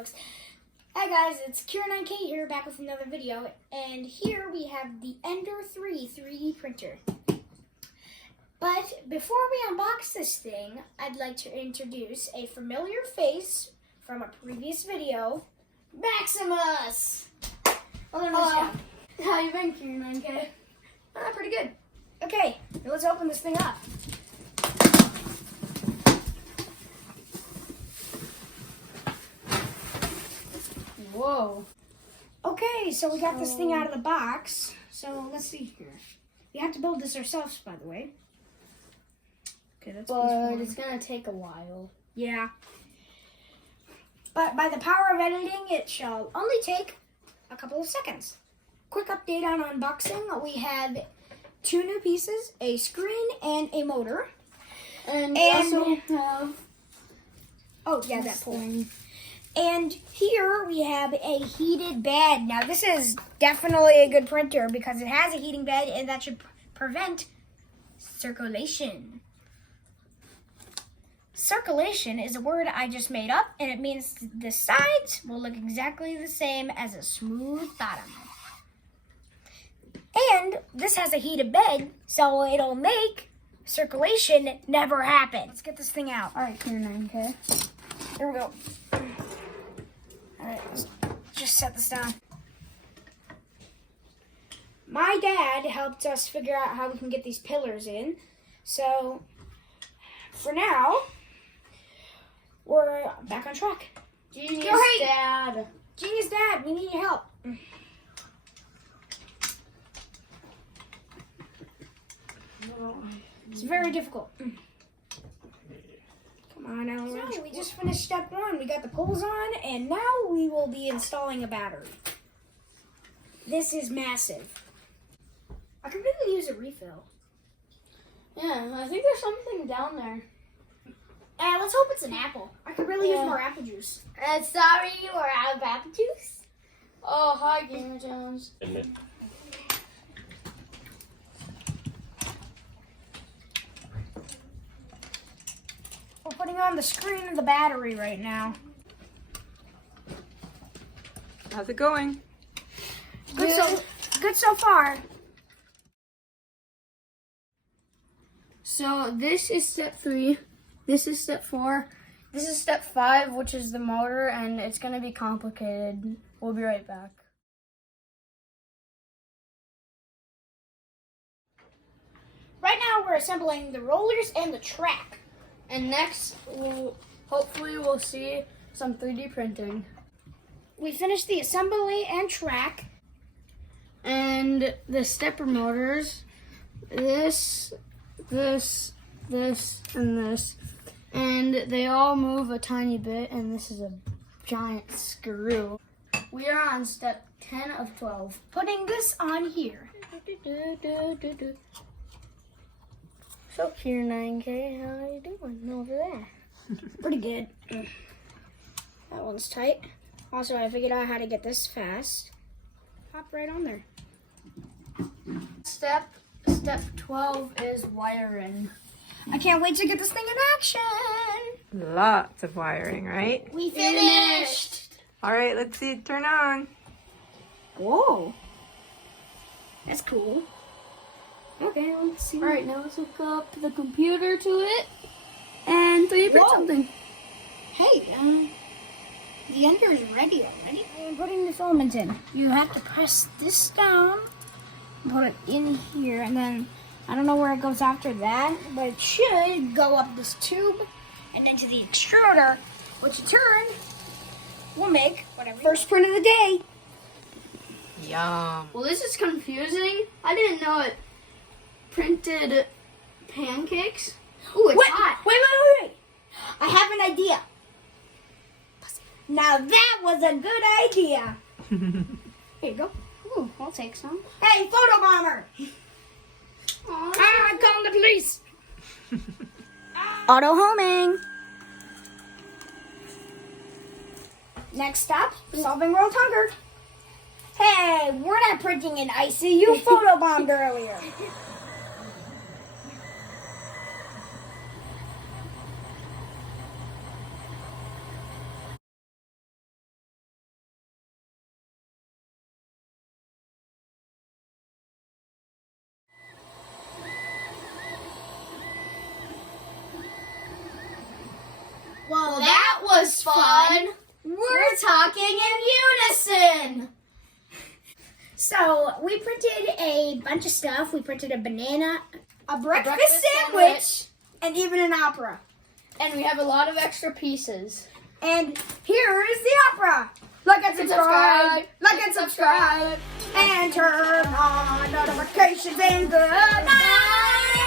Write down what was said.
folks. Hi guys, it's Kieran9K here, back with another video, and here we have the Ender-3 3D printer. But before we unbox this thing, I'd like to introduce a familiar face from a previous video, Maximus! How you been, Kieran9K? Pretty good. Okay, let's open this thing up. Whoa. Okay, so we got this thing out of the box. So let's see here. We have to build this ourselves, by the way. Okay, that's But it's gonna take a while. Yeah. But by the power of editing, it shall only take a couple of seconds. Quick update on unboxing. We have 2 new pieces, a screen and a motor. And we also have... Oh, yeah, that pulling. And here we have a heated bed. Now this is definitely a good printer because it has a heating bed and that should prevent circulation. Circulation is a word I just made up and it means the sides will look exactly the same as a smooth bottom. And this has a heated bed, so it'll make circulation never happen. Let's get this thing out. Alright, Kieran9K. Here we go. Alright, let's just set this down. My dad helped us figure out how we can get these pillars in. So, for now, we're back on track. Genius Great. Dad. Genius Dad, we need your help. It's very difficult. Come on, Ellen. So we just finished step 1. We got the poles on, and now we will be installing a battery. This is massive. I could really use a refill. Yeah, I think there's something down there. Let's hope it's an apple. I could really use more apple juice. Sorry, we're out of apple juice. Oh, hi, Gamer Jones. We're putting on the screen of the battery right now. How's it going? Good so far. So this is step 3. This is step 4. This is step 5, which is the motor, and it's going to be complicated. We'll be right back. Right now we're assembling the rollers and the track. And next, hopefully we'll see some 3D printing. We finished the assembly and track. And the stepper motors, this, and this. And they all move a tiny bit, and this is a giant screw. We are on step 10 of 12. Putting this on here. So Kieran9K, how are you doing over there? Pretty good. That one's tight. Also, I figured out how to get this fast. Pop right on there. Step 12 is wiring. I can't wait to get this thing in action. Lots of wiring, right? We finished. All right, let's see it turn on. Whoa. That's cool. Okay, let's see. All right, now let's hook up the computer to it and 3D print something. Hey, the Ender is ready already. I'm putting the filament in. You have to press this down, put it in here, and then I don't know where it goes after that, but it should go up this tube and then to the extruder, which in turn will make whatever. First print of the day. Yum. Well, this is confusing. I didn't know it printed pancakes. Ooh, it's hot. Wait. I have an idea. Now that was a good idea. Here you go. Ooh, I'll take some. Hey, photo bomber. I'm calling the police. Auto homing. Next stop, solving world hunger. Hey, we're not printing an icy. You photobombed earlier. was fun. We're talking in unison. So we printed a bunch of stuff. We printed a banana, a breakfast sandwich, and even an opera. and we have a lot of extra pieces. And here is the opera. Like and subscribe. Like and subscribe. And turn on notifications and good night.